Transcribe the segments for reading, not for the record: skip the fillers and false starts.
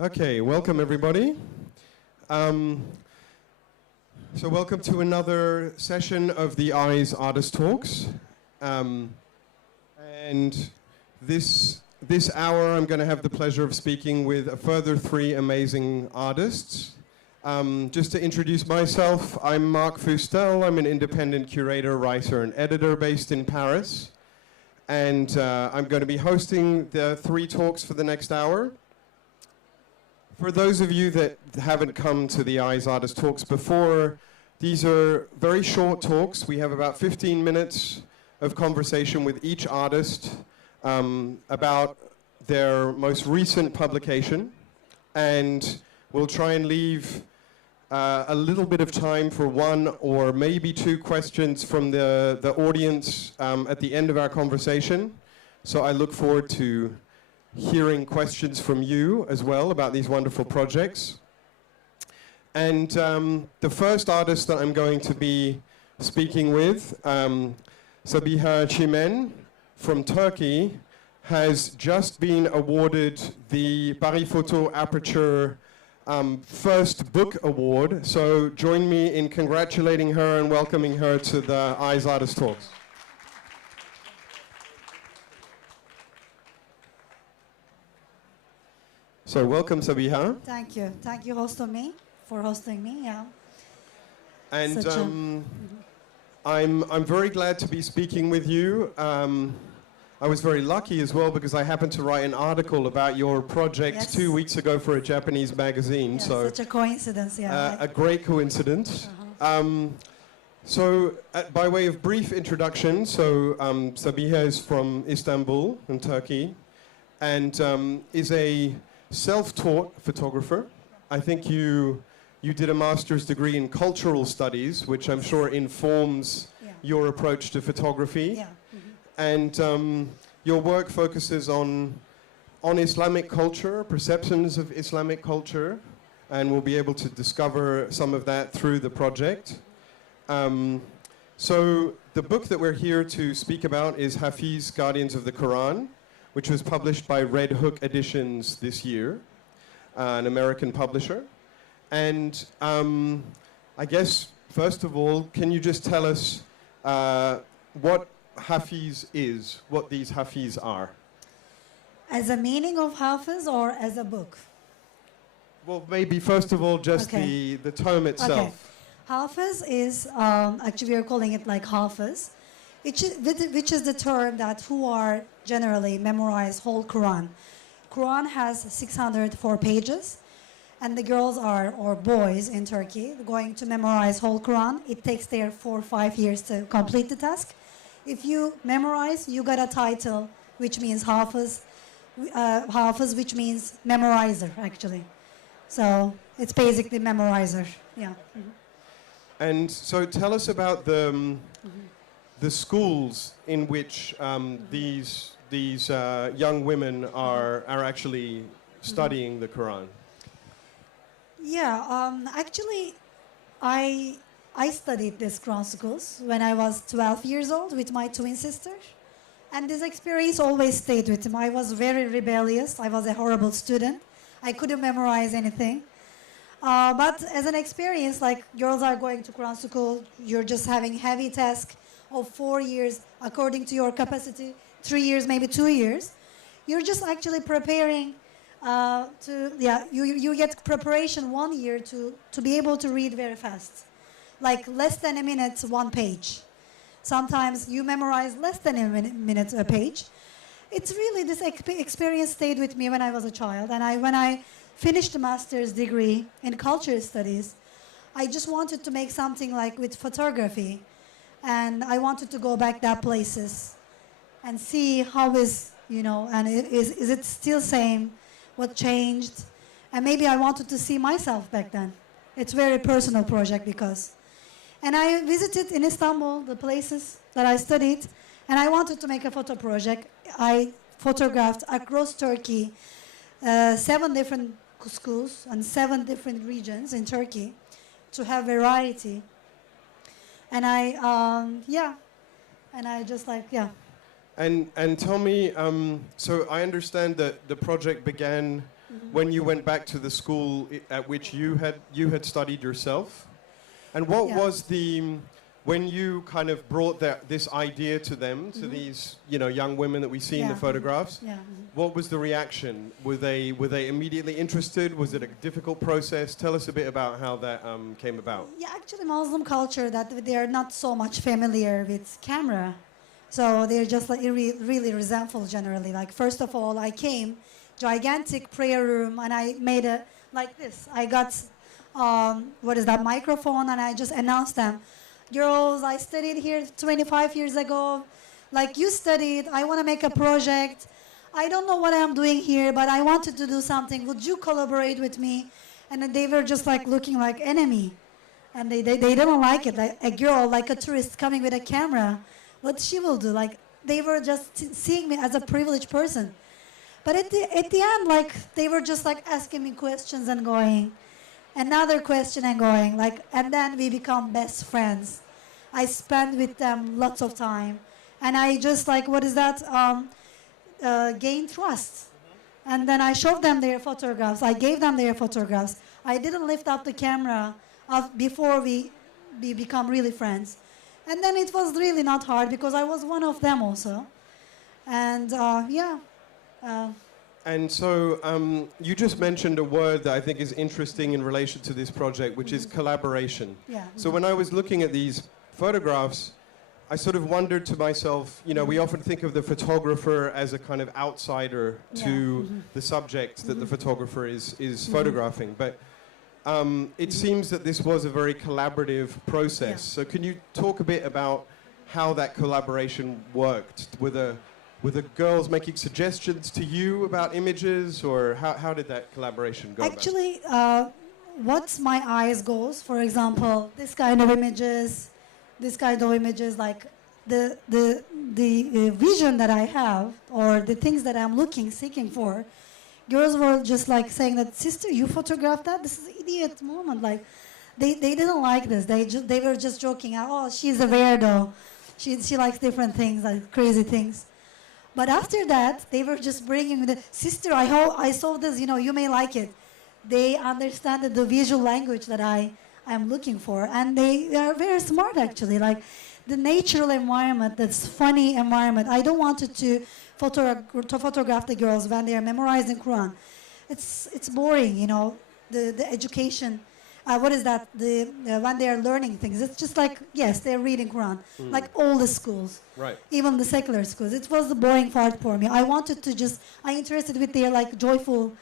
Okay, welcome everybody. Um, so welcome to another session of the Eyes Artist Talks. And this hour I'm going to have the pleasure of speaking with a further three amazing artists. Just to introduce myself, I'm Marc Fustel. I'm an independent curator, writer, and editor based in Paris. And I'm going to be hosting the three talks for the next hour. For those of you that haven't come to the Eyes Artist Talks before, these are very short talks. We have about 15 minutes of conversation with each artist about their most recent publication. And we'll try and leave a little bit of time for one or maybe two questions from the audience at the end of our conversation. So I look forward to hearing questions from you as well about these wonderful projects. And the first artist that I'm going to be speaking with, Sabiha Cimen from Turkey, has just been awarded the Paris Photo Aperture First Book Award. So join me in congratulating her and welcoming her to the Eyes Artist Talks. So welcome, Sabiha. Thank you. Thank you for hosting me. Yeah. And I'm very glad to be speaking with you. I was very lucky as well because I happened to write an article about your project 2 weeks ago for a Japanese magazine. Yes, so such a coincidence, yeah. A great coincidence. By way of brief introduction, Sabiha is from Istanbul in Turkey and is a self-taught photographer. I think you did a master's degree in cultural studies, which I'm sure informs your approach to photography. Yeah. And your work focuses on Islamic culture, perceptions of Islamic culture, and we'll be able to discover some of that through the project. So the book that we're here to speak about is Hafiz, Guardians of the Quran, which was published by Red Hook Editions this year, an American publisher. And I guess, first of all, can you just tell us what Hafiz is, what these Hafiz are? As a meaning of Hafiz or as a book? Well, maybe first of all, just the term itself. Okay. Hafiz is, actually we are calling it like Hafiz, which is the term that who are generally memorize whole Quran. Quran has 604 pages, and the girls or boys in Turkey going to memorize whole Quran. It takes their 4 or 5 years to complete the task. If you memorize, you got a title, which means Hafiz, which means memorizer, actually. So it's basically memorizer, yeah. And so tell us about the schools in which these young women are actually studying the Quran. Yeah, actually, I studied these Quran schools when I was 12 years old with my twin sister. And this experience always stayed with me. I was very rebellious. I was a horrible student. I couldn't memorize anything. But as an experience, like girls are going to Quran school, you're just having heavy task of 4 years according to your capacity, 3 years, maybe 2 years. You're just actually preparing you get preparation 1 year to be able to read very fast. Like less than a minute, one page. Sometimes you memorize less than a minute a page. It's really, this experience stayed with me when I was a child. And when I finished a master's degree in culture studies, I just wanted to make something like with photography. And I wanted to go back that places and see how is, and is it still same, what changed. And maybe I wanted to see myself back then. It's a very personal project because. And I visited in Istanbul the places that I studied, and I wanted to make a photo project. I photographed across Turkey 7 different schools and 7 different regions in Turkey to have variety. And And tell me, so I understand that the project began when you went back to the school at which you had studied yourself. And what was the when you kind of brought this idea to them, to these young women that we see in the photographs? What was the reaction? Were they immediately interested? Was it a difficult process? Tell us a bit about how that came about. Yeah, actually, Muslim culture that they are not so much familiar with camera, so they're just like really resentful generally. Like first of all, I came, gigantic prayer room, and I made a like this. I got microphone, and I just announced them, girls, I studied here 25 years ago, like you studied. I want to make a project. I don't know what I'm doing here, but I wanted to do something. Would you collaborate with me? And then they were just like looking like enemy. And they didn't like it. Like a girl, like a tourist coming with a camera, what she will do. Like they were just seeing me as a privileged person. But at the end, like they were just like asking me questions and going, another question and going, like, and then we become best friends. I spend with them lots of time. And I just like, gain trust. And then I showed them their photographs. I gave them their photographs. I didn't lift up the camera before we become really friends. And then it was really not hard because I was one of them also. And And so you just mentioned a word that I think is interesting in relation to this project, which is collaboration. Yeah. So when I was looking at these photographs, I sort of wondered to myself, we often think of the photographer as a kind of outsider to the subject that the photographer is photographing. But it seems that this was a very collaborative process. Yeah. So can you talk a bit about how that collaboration worked? Were the girls making suggestions to you about images, or how did that collaboration go Actually, what my eyes goes, for example, this kind of images, like the vision that I have, or the things that I'm seeking for, girls were just like saying that, sister, you photographed that? This is an idiot moment. Like, they didn't like this. They were just joking. Oh, she's a weirdo. She likes different things, like crazy things. But after that, they were just bringing the sister. I saw this. You may like it. They understand the visual language that I am looking for, and they are very smart actually. Like the natural environment, that's funny environment. I don't want to photograph the girls when they are memorizing Quran. It's boring, The education. When they are learning things, it's just like, yes, they're reading Quran, like all the schools, right? Even the secular schools. It was the boring part for me. I interested with their like joyful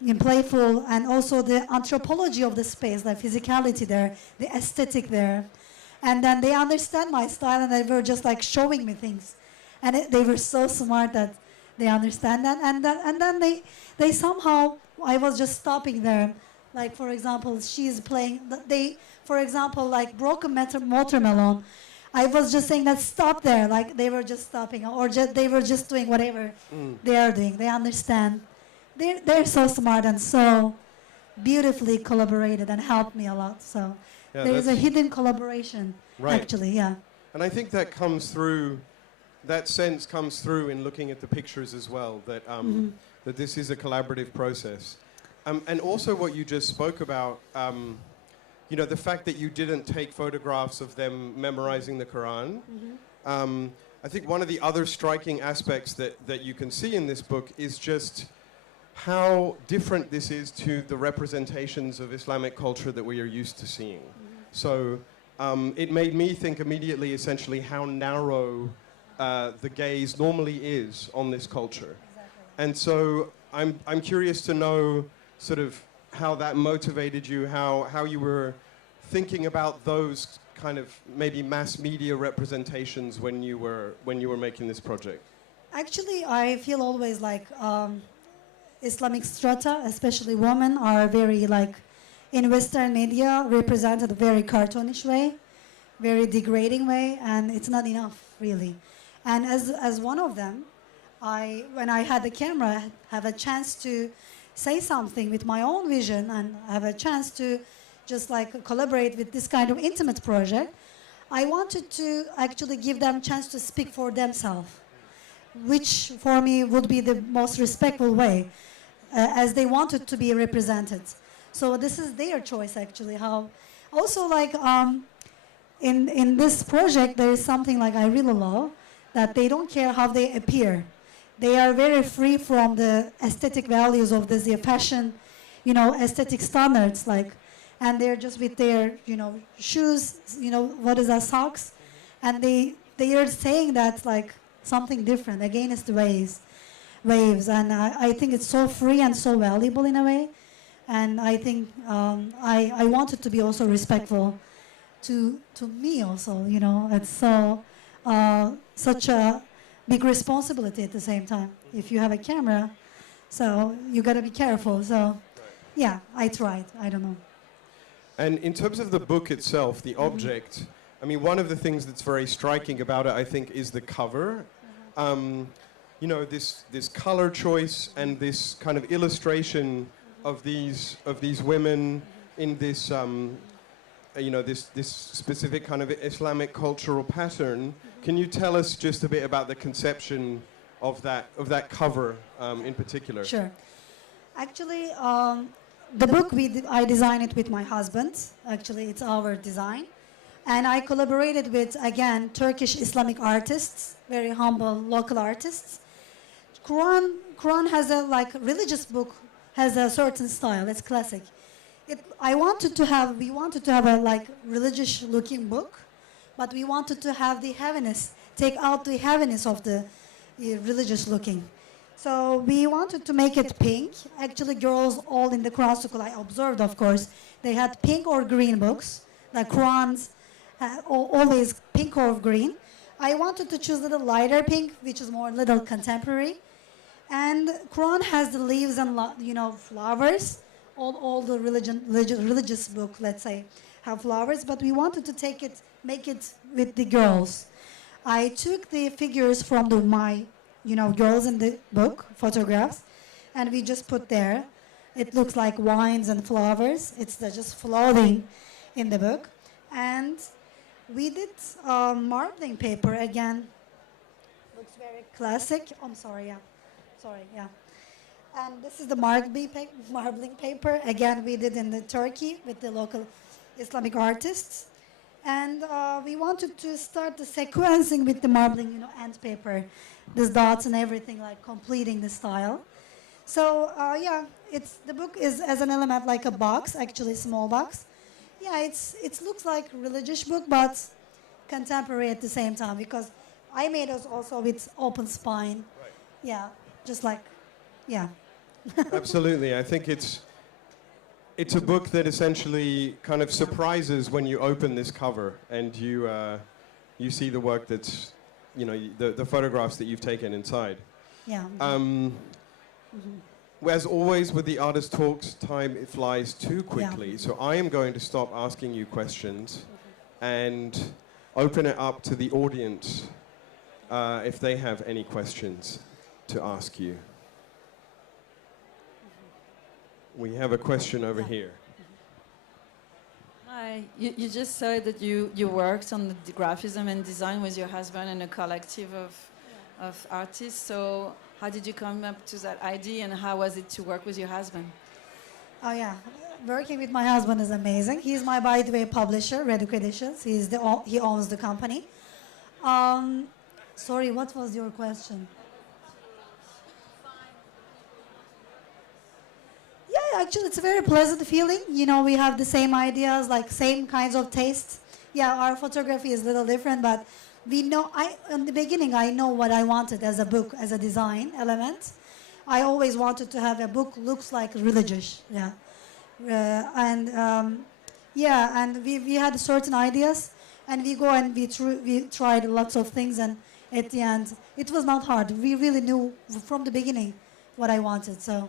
and playful, and also the anthropology of the space, like physicality there, the aesthetic there. And then they understand my style, and they were just like showing me things. And they were so smart that they understand that. And then they somehow, I was just stopping there. Like, for example, she's playing, like broken watermelon. I was just saying that stop there. Like, they were just stopping, or they were just doing whatever they are doing. They understand. They're so smart and so beautifully collaborated and helped me a lot. So there's a hidden collaboration, actually, yeah. And I think that comes through, that sense comes through in looking at the pictures as well, that, that this is a collaborative process. And also what you just spoke about, the fact that you didn't take photographs of them memorizing the Quran. I think one of the other striking aspects that you can see in this book is just how different this is to the representations of Islamic culture that we are used to seeing. So it made me think immediately, essentially, how narrow the gaze normally is on this culture. Exactly. And so I'm curious to know sort of how that motivated you, how you were thinking about those kind of maybe mass media representations when you were making this project. Actually, I feel always like Islamic strata, especially women, are very like in Western media represented a very cartoonish way, very degrading way, and it's not enough really. And as one of them, when I had the camera, have a chance to say something with my own vision and have a chance to just like collaborate with this kind of intimate project, I wanted to actually give them a chance to speak for themselves, which for me would be the most respectful way. as they wanted to be represented. So this is their choice actually. How also like in this project there is something like I really love that they don't care how they appear. They are very free from the aesthetic values of the fashion, aesthetic standards like, and they're just with their shoes, what is that, socks, and they are saying that like something different against the waves, and I think it's so free and so valuable in a way, and I think I wanted to be also respectful to me also, it's so such a big responsibility at the same time if you have a camera, so you got to be careful. So yeah, I tried. I don't know. And in terms of the book itself, the object, I mean, one of the things that's very striking about it, I think, is the cover. This color choice and this kind of illustration of these women in this, this specific kind of Islamic cultural pattern. Can you tell us just a bit about the conception of that cover in particular? Sure. Actually, the book I designed it with my husband. Actually, it's our design, and I collaborated with again Turkish Islamic artists, very humble local artists. Quran has a religious book has a certain style. It's classic. We wanted to have a religious looking book, but we wanted to have the heaviness, take out the heaviness of the religious looking. So we wanted to make it pink. Actually, girls all in the Quran school, I observed, of course, they had pink or green books. The Qurans always pink or green. I wanted to choose a little lighter pink, which is more little contemporary. And Quran has the leaves and flowers. All the religious book, let's say, have flowers. But we wanted to make it with the girls. I took the figures from my girls in the book, photographs, and we just put there. It looks like wines and flowers. It's just floating in the book. And we did marbling paper again. Looks very classic. I'm sorry, yeah. Sorry, yeah. And this is the marbling paper. Again, we did in Turkey with the local Islamic artists. And we wanted to start the sequencing with the marbling, end paper, these dots and everything, like completing the style. So the book is as an element like a box, actually small box. Yeah, it looks like religious book, but contemporary at the same time because I made it also with open spine. Right. Yeah, just like, yeah. Absolutely, I think it's a book that essentially kind of surprises when you open this cover and you see the work that's, the photographs that you've taken inside. Yeah. As always with the Artist Talks, time it flies too quickly. Yeah. So I am going to stop asking you questions and open it up to the audience if they have any questions to ask you. We have a question over here. Hi, you just said that you worked on the graphism and design with your husband and a collective of artists. So how did you come up to that idea and how was it to work with your husband? Oh yeah, working with my husband is amazing. He's my, by the way, publisher, Red Editions. He owns the company. Sorry, what was your question? Yeah, actually, it's a very pleasant feeling. We have the same ideas, like same kinds of tastes. Yeah, our photography is a little different, but we know. In the beginning, I know what I wanted as a book, as a design element. I always wanted to have a book looks like religious. Yeah, and we had certain ideas, and we tried lots of things, and at the end, it was not hard. We really knew from the beginning what I wanted. So.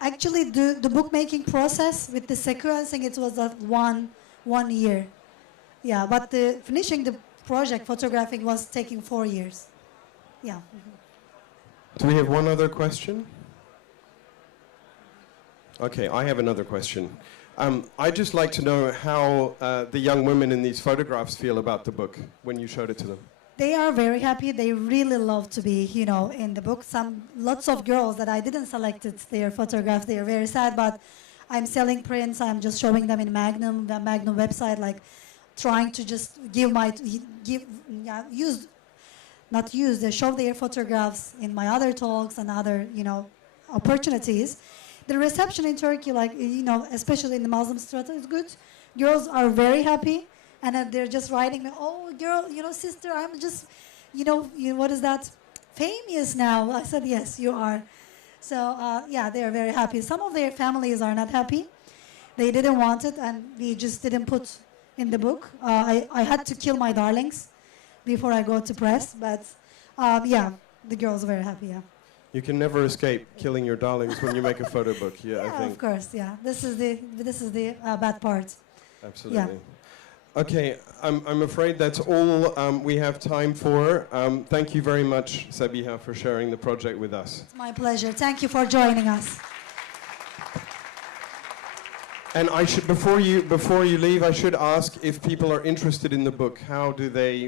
Actually, the bookmaking process with the sequencing, it was one year. Yeah, but finishing the project, photographing, was taking 4 years. Yeah. Do we have one other question? Okay, I have another question. I'd just like to know how the young women in these photographs feel about the book when you showed it to them. They are very happy. They really love to be, you know, in the book. Lots of girls that I didn't select their photographs. They are very sad, but I'm selling prints. I'm just showing them in Magnum, the Magnum website, like trying to just they show their photographs in my other talks and other, you know, opportunities. The reception in Turkey, like, you know, especially in the Muslim strata, is good. Girls are very happy, and they're just writing me, oh, girl, you know, sister, I'm just, what is that, famous now. I said, yes, you are. So, yeah, they are very happy. Some of their families are not happy. They didn't want it, and we just didn't put in the book. I had to kill my darlings before I go to press, but yeah, the girls are very happy, yeah. You can never escape killing your darlings when you make a photo book. Yeah, I think. Of course, yeah. This is the bad part. Absolutely. Yeah. Okay, I'm afraid that's all we have time for. Thank you very much, Sabiha, for sharing the project with us. It's my pleasure. Thank you for joining us. And I should, before you leave, I should ask if people are interested in the book, how do they